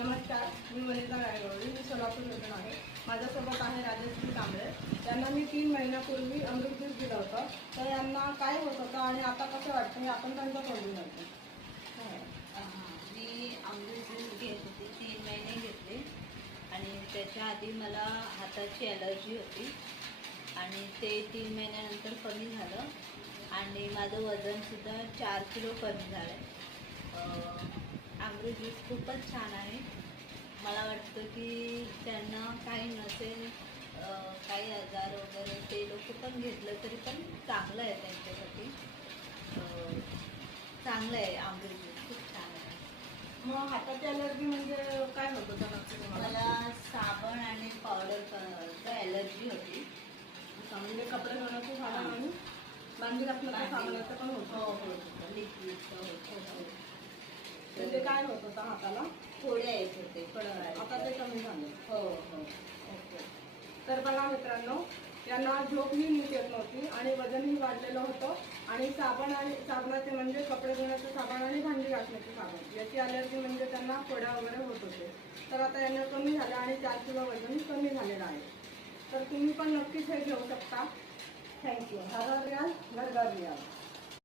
नमस्कार, मी वनिता गायकवाड, मी सोलापूर येथून आहे. माझ्यासोबत आहे राजश्री कांबळे. त्यांना मी 3 महिन्यापूर्वी अमृत ज्यूस दिलं होतं. तर यांना काय होत होतं आणि आता कसं वाटतं हे आपण त्यांच्या तोंडून जातो. मी अमृत ज्यूस घेत होती, 3 महिने घेतले आणि त्याच्या आधी मला हाताची ॲलर्जी होती आणि ते 3 महिन्यानंतर कमी झालं आणि माझं वजनसुद्धा 4 किलो कमी झालं. अमृत ज्यूस खूपच छान आहे. मला वाटतं की त्यांना काही नसेल, काही आजार वगैरे ते लोक पण घेतलं तरी पण चांगलं आहे त्यांच्यासाठी. चांगलं आहे अमृत ज्यूस, खूप छान आहे. मग हाताची ॲलर्जी म्हणजे काय होतं तर नक्की तुम्हाला? मला साबण आणि पावडरचं ॲलर्जी होती. म्हणजे कपडे धुण्याचं साबण आणि भांडी घासण्याचं साबणाचं पण होतं. लिक्विडचं होतं. म्हणजे काय होत होतं हाताला? थोडे येत होते पण आता ते कमी झाले. हो. ओके. तर बघा मित्रांनो, यांना झोपही नीट येत नव्हती आणि वजनही वाढलेलं होतं आणि साबणाचे म्हणजे कपडे धुण्याचं साबण आणि भांडी घासण्याचं साबण याची ॲलर्जी म्हणजे त्यांना फोड्या वगैरे होत होते. तर आता यांना कमी झालं आणि 4 किलो वजन कमी झालेलं आहे. तर तुम्ही पण नक्कीच हे घेऊ शकता. थँक्यू. हर रियाल घर घर रियाल.